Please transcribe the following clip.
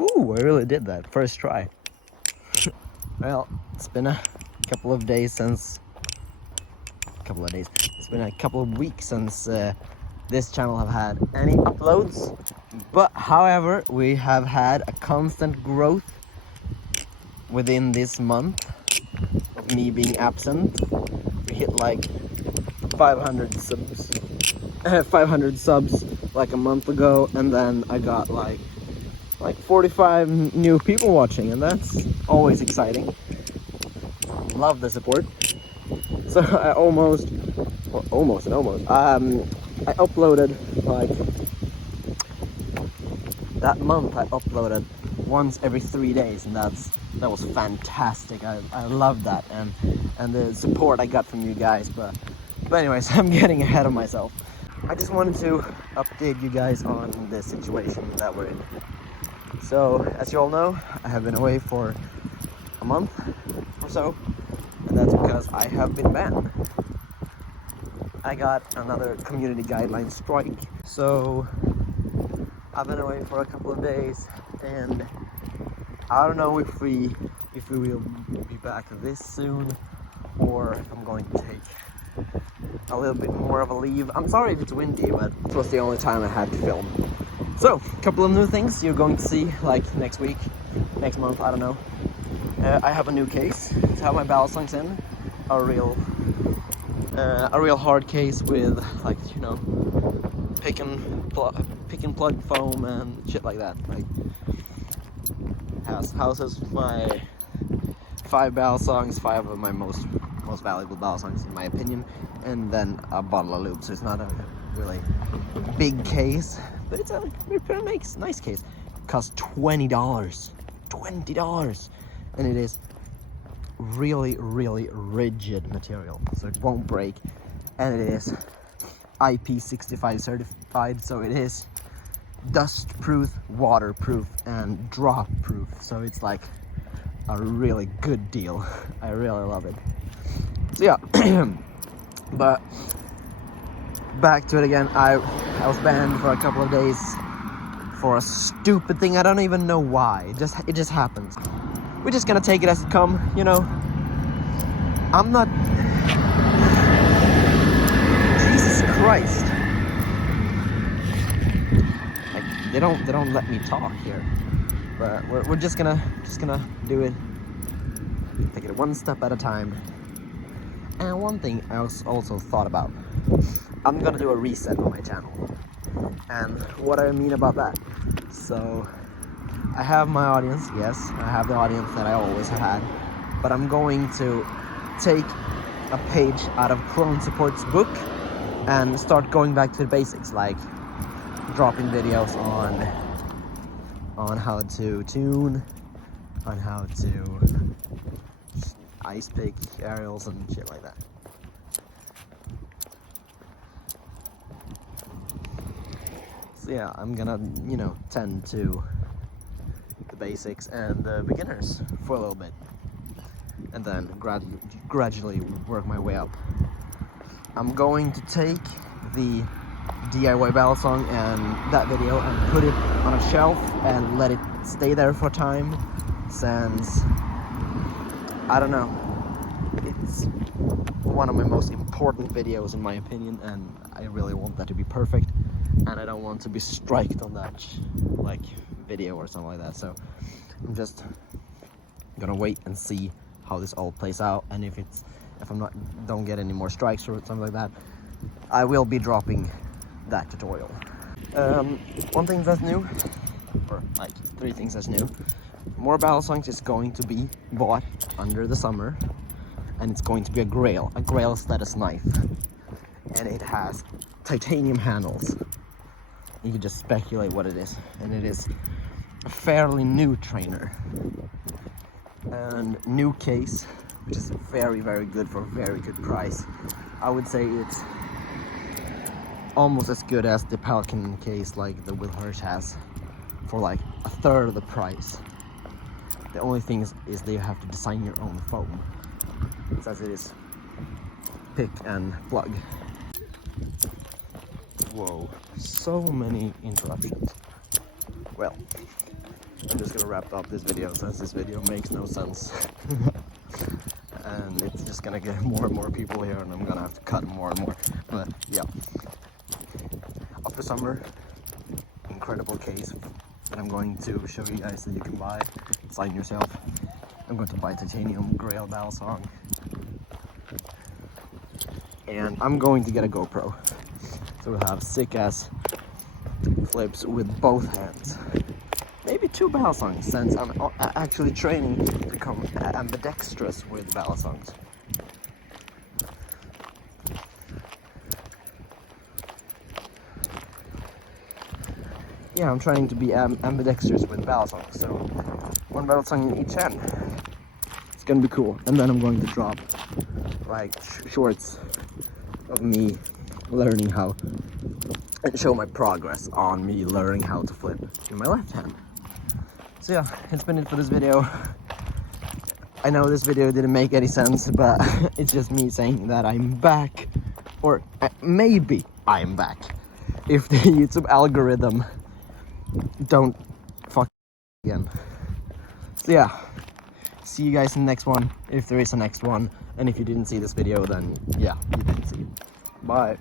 Ooh, I really did that. First try. Well, it's been a couple of days since... It's been a couple of weeks since this channel have had any uploads. But, however, we have had a constant growth within this month of me being absent. We hit like 500 subs. 500 subs like a month ago, and then I got like 45 new people watching, and that's always exciting. Love the support. So I I uploaded like that month. I uploaded once every 3 days, and that was fantastic. I love that, and the support I got from you guys. But anyways, I'm getting ahead of myself. I just wanted to update you guys on the situation that we're in. So, as you all know, I have been away for a month or so, and that's because I have been banned. I got another community guideline strike, so I've been away for a couple of days, and I don't know if we will be back this soon, or if I'm going to take a little bit more of a leave. I'm sorry if it's windy, but it was the only time I had to film. So, a couple of new things you're going to see, like next week, next month, I don't know. I have a new case to have my Balisongs in, a real hard case with, like, you know, pick and plug foam and shit like that. Like, houses my 5 Balisongs, 5 of my most valuable Balisongs in my opinion, and then a bottle of lube. So it's not a really big case, but it's a pretty nice case. It costs $20, and it is really rigid material, so it won't break, and it is IP65 certified, so it is dust proof, waterproof, and drop proof. So it's like a really good deal. I really love it. So yeah, but back to it again. I was banned for a couple of days for a stupid thing. I don't even know why. It just happens. We're just gonna take it as it come, you know. I'm not... Jesus Christ. Like, they don't let me talk here. But we're just gonna do it. Take it one step at a time. And one thing I also thought about. I'm gonna do a reset on my channel. And what I mean about that. So, I have my audience, yes. I have the audience that I always had. But I'm going to take a page out of Clone Support's book and start going back to the basics, like dropping videos on how to tune, on how to ice pick aerials and shit like that. So yeah, I'm gonna, you know, tend to the basics and the beginners for a little bit, and then gradually work my way up. I'm going to take the DIY Balisong and that video and put it on a shelf and let it stay there for a time, since I don't know, it's one of my most important videos in my opinion, and I really want that to be perfect, and I don't want to be striked on that like video or something like that. So I'm just gonna wait and see how this all plays out, and if I'm don't get any more strikes or something like that, I will be dropping that tutorial. One thing that's new, or like 3 things that's new. More Balisongs is going to be bought under the summer, and it's going to be a grail status knife, and it has titanium handles. You can just speculate what it is, and it is a fairly new trainer and new case, which is very good for a very good price. I would say it's almost as good as the Pelican case like the Will Hirsch has, for like a third of the price. The only thing is that you have to design your own foam, as it is pick and plug. Whoa, so many interruptions. Well, I'm just gonna wrap up this video since this video makes no sense. And it's just gonna get more and more people here, and I'm gonna have to cut more and more. But yeah, after summer, incredible case that I'm going to show you guys that you can buy, sign yourself. I'm going to buy titanium grail Balisong, and I'm going to get a GoPro, so we'll have sick ass flips with both hands. Maybe 2 Balisongs, since I'm actually training to become ambidextrous with Balisongs. Yeah, I'm trying to be ambidextrous with Balisongs, so 1 Balisong in each hand. It's gonna be cool. And then I'm going to drop like shorts of me learning how, and show my progress on me learning how to flip in my left hand. So yeah, it's been it for this video. I know this video didn't make any sense, but it's just me saying that I'm back, or maybe I'm back, if the YouTube algorithm don't fuck again. So yeah, see you guys in the next one, if there is a next one, and if you didn't see this video, then yeah, you didn't see it. Bye.